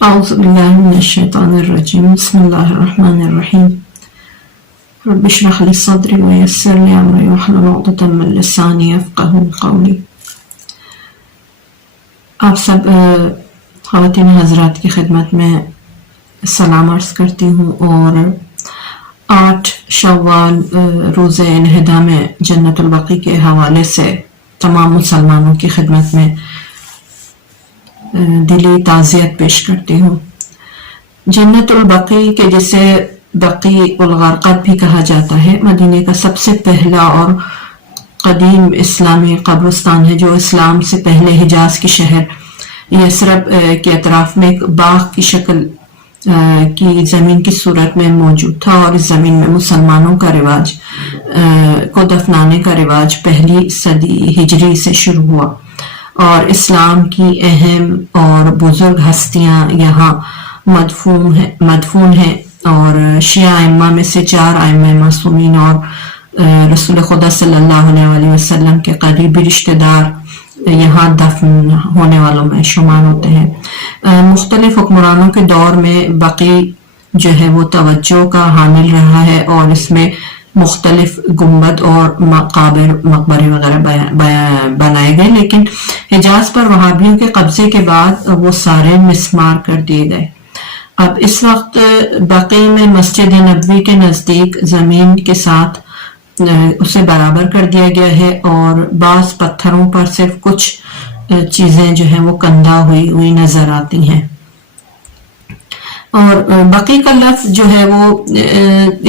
اعوذ باللہ من الشیطان الرجیم بسم اللہ الرحمن الرحیم رب اشرح لی صدری ویسر لی امری واحلل عقدۃ من لسانی یفقہوا قولی۔ آپ سب خواتین حضرات کی خدمت میں سلام عرض کرتی ہوں، اور 8 شوال روز انہدا میں جنت البقیع کے حوالے سے تمام مسلمانوں کی خدمت میں دلی تعزیت پیش کرتی ہوں۔ جنت البقیع کے جسے بقیع الغرقد بھی کہا جاتا ہے، مدینہ کا سب سے پہلا اور قدیم اسلامی قبرستان ہے، جو اسلام سے پہلے حجاز کی شہر یثرب کے اطراف میں ایک باغ کی شکل کی زمین کی صورت میں موجود تھا، اور اس زمین میں مسلمانوں کا رواج کو دفنانے کا رواج 1 صدی ہجری سے شروع ہوا، اور اسلام کی اہم اور بزرگ ہستیاں یہاں مدفون ہیں، اور شیعہ ائمہ میں سے 4 ائمہ معصومین اور رسول خدا صلی اللہ علیہ وسلم کے قریبی رشتہ دار یہاں دفن ہونے والوں میں شمار ہوتے ہیں۔ مختلف حکمرانوں کے دور میں بقیع جو ہے وہ توجہ کا حامل رہا ہے، اور اس میں مختلف گنبد اور مقبرے وغیرہ بنائے گئے، لیکن حجاز پر وہابیوں کے قبضے کے بعد وہ سارے مسمار کر دیے گئے۔ اب اس وقت بقیع میں مسجد نبوی کے نزدیک زمین کے ساتھ اسے برابر کر دیا گیا ہے، اور بعض پتھروں پر صرف کچھ چیزیں جو ہیں وہ کندہ ہوئی نظر آتی ہیں۔ اور بقیع کا لفظ جو ہے وہ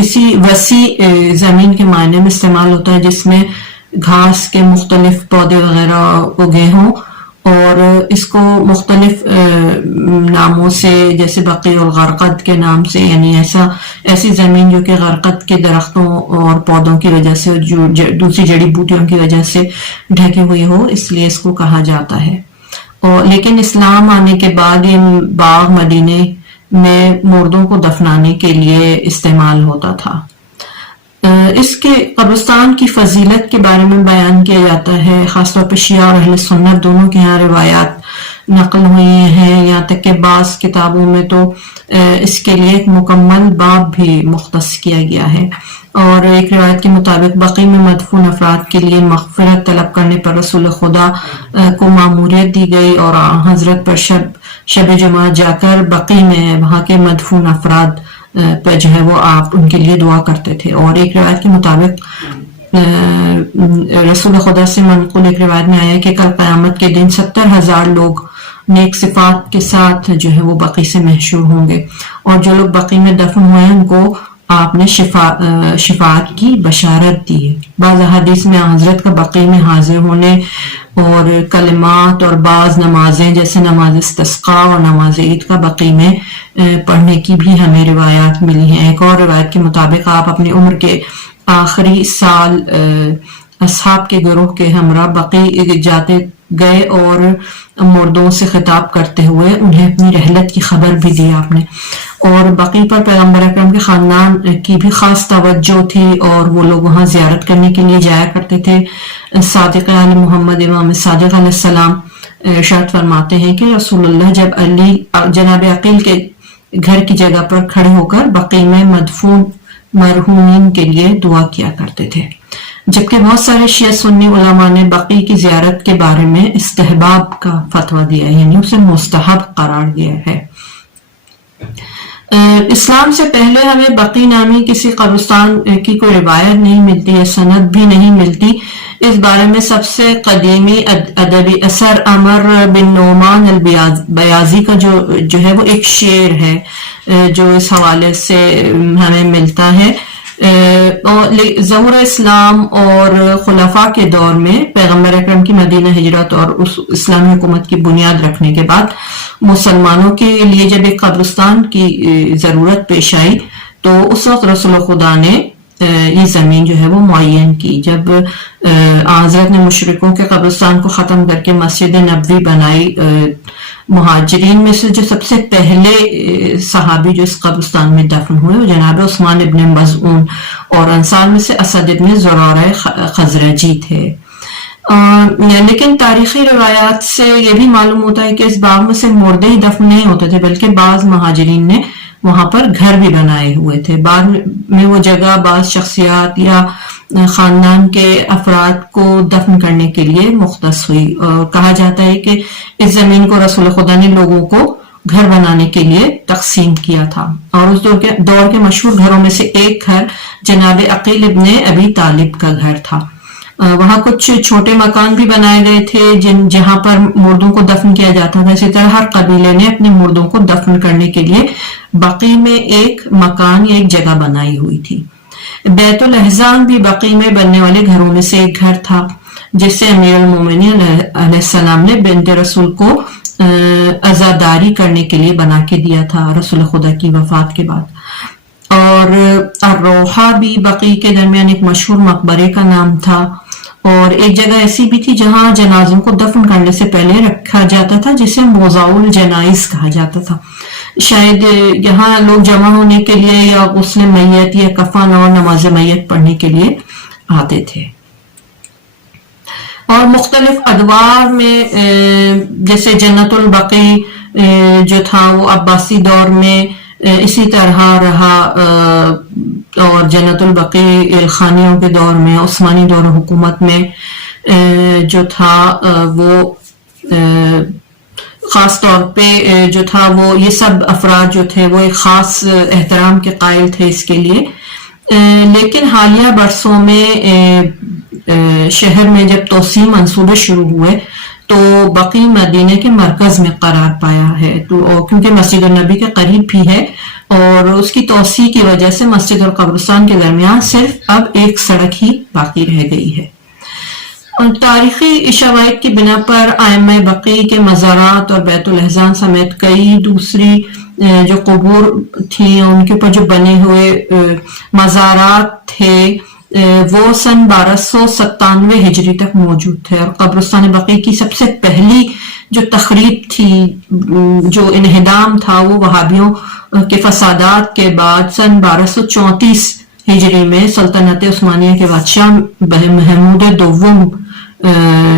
اسی وسیع زمین کے معنی میں استعمال ہوتا ہے جس میں گھاس کے مختلف پودے وغیرہ اگے ہوں، اور اس کو مختلف ناموں سے جیسے بقیع الغرقد کے نام سے، یعنی ایسی زمین جو کہ غرقد کے درختوں اور پودوں کی وجہ سے، جو دوسری جڑی بوٹیوں کی وجہ سے ڈھکی ہوئی ہو، اس لیے اس کو کہا جاتا ہے۔ اور لیکن اسلام آنے کے بعد یہ باغ مدینے میں مردوں کو دفنانے کے لیے استعمال ہوتا تھا۔ اس کے قبرستان کی فضیلت کے بارے میں بیان کیا جاتا ہے، خاص طور پہ شیعہ اور اہل سنت دونوں کے یہاں روایات نقل ہوئی ہیں، یہاں تک کہ بعض کتابوں میں تو اس کے لیے ایک مکمل باب بھی مختص کیا گیا ہے۔ اور ایک روایت کے مطابق بقیع میں مدفون افراد کے لیے مغفرت طلب کرنے پر رسول خدا کو ماموریت دی گئی، اور حضرت پر شب جمعہ جا کر بقیع میں وہاں کے مدفون افراد پہ جو ہے وہ آپ ان کے لیے دعا کرتے تھے۔ اور ایک روایت کے مطابق رسول خدا سے منقول ایک روایت میں آیا کہ کل قیامت کے دن 70,000 لوگ نیک صفات کے ساتھ جو ہے وہ بقیع سے محشور ہوں گے، اور جو لوگ بقیع میں دفن ہوئے ہیں ان کو آپ نے شفاعت کی بشارت دی ہے۔ بعض احادیث میں حضرت کا بقیع میں حاضر ہونے اور کلمات اور بعض نمازیں جیسے نماز استسقاء اور نماز عید کا بقیع میں پڑھنے کی بھی ہمیں روایات ملی ہیں۔ ایک اور روایت کے مطابق آپ اپنی عمر کے آخری سال اصحاب کے گروہ کے ہمراہ بقیع جاتے گئے، اور مردوں سے خطاب کرتے ہوئے انہیں اپنی رحلت کی خبر بھی دی آپ نے۔ اور بقیع پر پیغمبر اکرم کے خاندان کی بھی خاص توجہ تھی، اور وہ لوگ وہاں زیارت کرنے کے لیے جایا کرتے تھے۔ صادق آل محمد امام صادق علیہ السلام ارشاد فرماتے ہیں کہ رسول اللہ جب جناب عقیل کے گھر کی جگہ پر کھڑے ہو کر بقیع میں مدفون مرحومین کے لیے دعا کیا کرتے تھے، جبکہ بہت سارے شیعہ سنی علماء نے بقیع کی زیارت کے بارے میں استحباب کا فتویٰ دیا، یعنی اسے مستحب قرار دیا ہے۔ اسلام سے پہلے ہمیں بقیع نامی کسی قبرستان کی کوئی روایت نہیں ملتی ہے، سند بھی نہیں ملتی۔ اس بارے میں سب سے قدیمی ادبی اثر عمر بن نعمان البیاضی کا جو ہے وہ ایک شعر ہے جو اس حوالے سے ہمیں ملتا ہے۔ ظہور اسلام اور خلفاء کے دور میں پیغمبر اکرم کی مدینہ ہجرت اور اس اسلامی حکومت کی بنیاد رکھنے کے بعد مسلمانوں کے لیے جب ایک قبرستان کی ضرورت پیش آئی تو اس وقت رسول خدا نے یہ زمین جو ہے وہ معین کی۔ جب حضرت نے مشرکوں کے قبرستان کو ختم کر کے مسجد نبوی بنائی، مہاجرین میں سے جو سب سے پہلے صحابی جو اس قبرستان میں دفن ہوئے وہ جناب عثمان ابن مظعون، اور انصار میں سے اسد ابن زرارہ خزرجی تھے۔ لیکن تاریخی روایات سے یہ بھی معلوم ہوتا ہے کہ اس باغ میں صرف مردے ہی دفن نہیں ہوتے تھے بلکہ بعض مہاجرین نے وہاں پر گھر بھی بنائے ہوئے تھے. بعد میں وہ جگہ بعض شخصیات یا خاندان کے افراد کو دفن کرنے کے لیے مختص ہوئی اور کہا جاتا ہے کہ اس زمین کو رسول خدا نے لوگوں کو گھر بنانے کے لیے تقسیم کیا تھا. اور اس دور کے مشہور گھروں میں سے ایک گھر جناب عقیل ابن ابی طالب کا گھر تھا. وہاں کچھ چھوٹے مکان بھی بنائے گئے تھے جہاں پر مردوں کو دفن کیا جاتا تھا. اسی طرح ہر قبیلے نے اپنے مردوں کو دفن کرنے کے لیے بقیع میں ایک مکان یا ایک جگہ بنائی ہوئی تھی. بیت الاحزان بھی بقیع میں بننے والے گھروں میں سے ایک گھر تھا جسے امیر المومنین علیہ السلام نے بنت رسول کو عزاداری کرنے کے لیے بنا کے دیا تھا رسول خدا کی وفات کے بعد. اور الروحہ بھی بقیع کے درمیان ایک مشہور مقبرے کا نام تھا اور ایک جگہ ایسی بھی تھی جہاں جنازوں کو دفن کرنے سے پہلے رکھا جاتا تھا جسے موضع الجنائز کہا جاتا تھا. شاید یہاں لوگ جمع ہونے کے لیے یا غسل میت یا کفن اور نماز میت پڑھنے کے لیے آتے تھے. اور مختلف ادوار میں جیسے جنت البقیع جو تھا وہ عباسی دور میں اسی طرح رہا اور جنت البقیع الخانیوں کے دور میں عثمانی دور حکومت میں جو تھا وہ خاص طور پہ جو تھا وہ یہ سب افراد جو تھے وہ ایک خاص احترام کے قائل تھے اس کے لیے. لیکن حالیہ برسوں میں شہر میں جب توسیع منصوبے شروع ہوئے تو بقیع مدینے کے مرکز میں قرار پایا ہے تو کیونکہ مسجد النبی کے قریب بھی ہے اور اس کی توسیع کی وجہ سے مسجد اور قبرستان کے درمیان صرف اب ایک سڑک ہی باقی رہ گئی ہے. تاریخی شواہد کی بنا پر ائمہ بقیع کے مزارات اور بیت الاحزان سمیت کئی دوسری جو قبور تھیں ان کے اوپر جو بنے ہوئے مزارات تھے وہ سن 1297 ہجری تک موجود تھے. اور قبرستان بقیع کی سب سے پہلی جو تخریب تھی جو انہدام تھا وہ وہابیوں کے فسادات کے بعد سن 1234 ہجری میں سلطنت عثمانیہ کے بادشاہ محمود دوم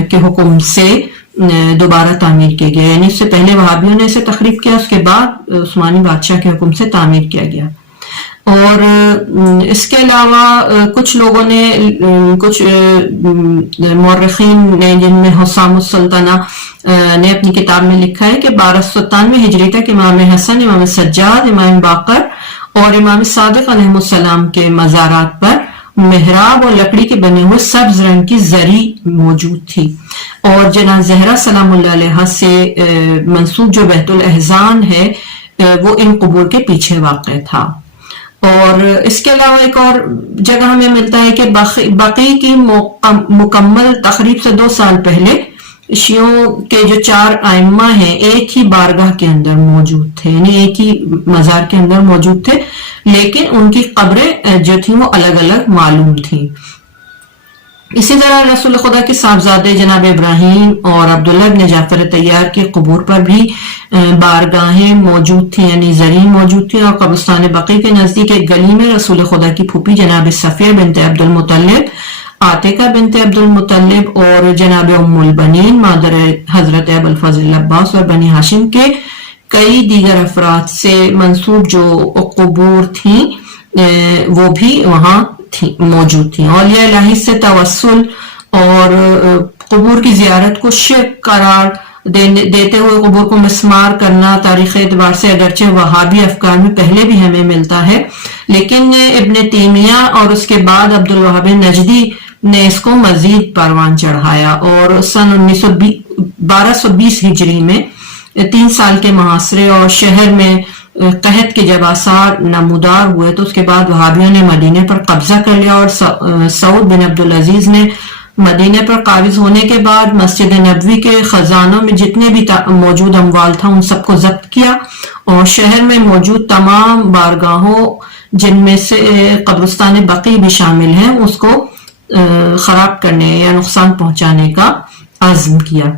کے حکم سے دوبارہ تعمیر کیا گیا. یعنی اس سے پہلے وہابیوں نے اسے تخریب کیا اس کے بعد عثمانی بادشاہ کے حکم سے تعمیر کیا گیا. اور اس کے علاوہ کچھ لوگوں نے کچھ مورخین نے جن میں حسام السلطنہ نے اپنی کتاب میں لکھا ہے کہ 1297 ہجری تک امام حسن، امام سجاد، امام باقر اور امام صادق علیہ السلام کے مزارات پر محراب اور لکڑی کے بنے ہوئے سبز رنگ کی زری موجود تھی. اور جناب زہرا سلام اللہ علیہ سے منسوب جو بیت الاحزان ہے وہ ان قبور کے پیچھے واقع تھا. اور اس کے علاوہ ایک اور جگہ ہمیں ملتا ہے کہ بقیع کی مکمل تقریب سے 2 سال پہلے شیعوں کے جو 4 ائمہ ہیں ایک ہی بارگاہ کے اندر موجود تھے، یعنی ایک ہی مزار کے اندر موجود تھے لیکن ان کی قبریں جو تھیں وہ الگ الگ معلوم تھیں. اسی طرح رسول خدا کے صاحبزادے جناب ابراہیم اور عبداللہ ابن جعفر طیار کی قبور پر بھی بارگاہیں موجود تھیں، یعنی زریں موجود تھیں. اور قبرستان بقیع کے نزدیک ایک گلی میں رسول خدا کی پھوپھی جناب صفیہ بنت عبد المطلب، عاتقہ بنت عبد المطلب اور جناب ام البنین مادر حضرت ابو الفضل عباس اور بنی ہاشم کے کئی دیگر افراد سے منسوب جو قبور تھیں وہ بھی وہاں موجود تھیں. اولیاء الہی سے توسل اور قبور کی زیارت کو شرک قرار دیتے ہوئے قبور کو مسمار کرنا تاریخ اعتبار سے اگرچہ وہابی افکار میں پہلے بھی ہمیں ملتا ہے لیکن ابن تیمیہ اور اس کے بعد عبد الوہاب نجدی نے اس کو مزید پروان چڑھایا. اور سن 1220 ہجری میں 3 سال کے محاصرے اور شہر میں قحط کے جب آثار نمودار ہوئے تو اس کے بعد وہابیوں نے مدینے پر قبضہ کر لیا اور سعود بن عبدالعزیز نے مدینے پر قابض ہونے کے بعد مسجد نبوی کے خزانوں میں جتنے بھی موجود اموال تھا ان سب کو ضبط کیا اور شہر میں موجود تمام بارگاہوں جن میں سے قبرستان بقیع بھی شامل ہیں اس کو خراب کرنے یا نقصان پہنچانے کا عزم کیا.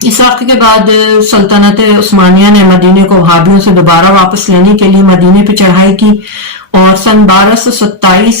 اس واقعے کے بعد سلطنت عثمانیہ نے مدینے کو وہابیوں سے دوبارہ واپس لینے کے لیے مدینے پہ چڑھائی کی اور سن 1227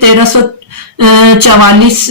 1344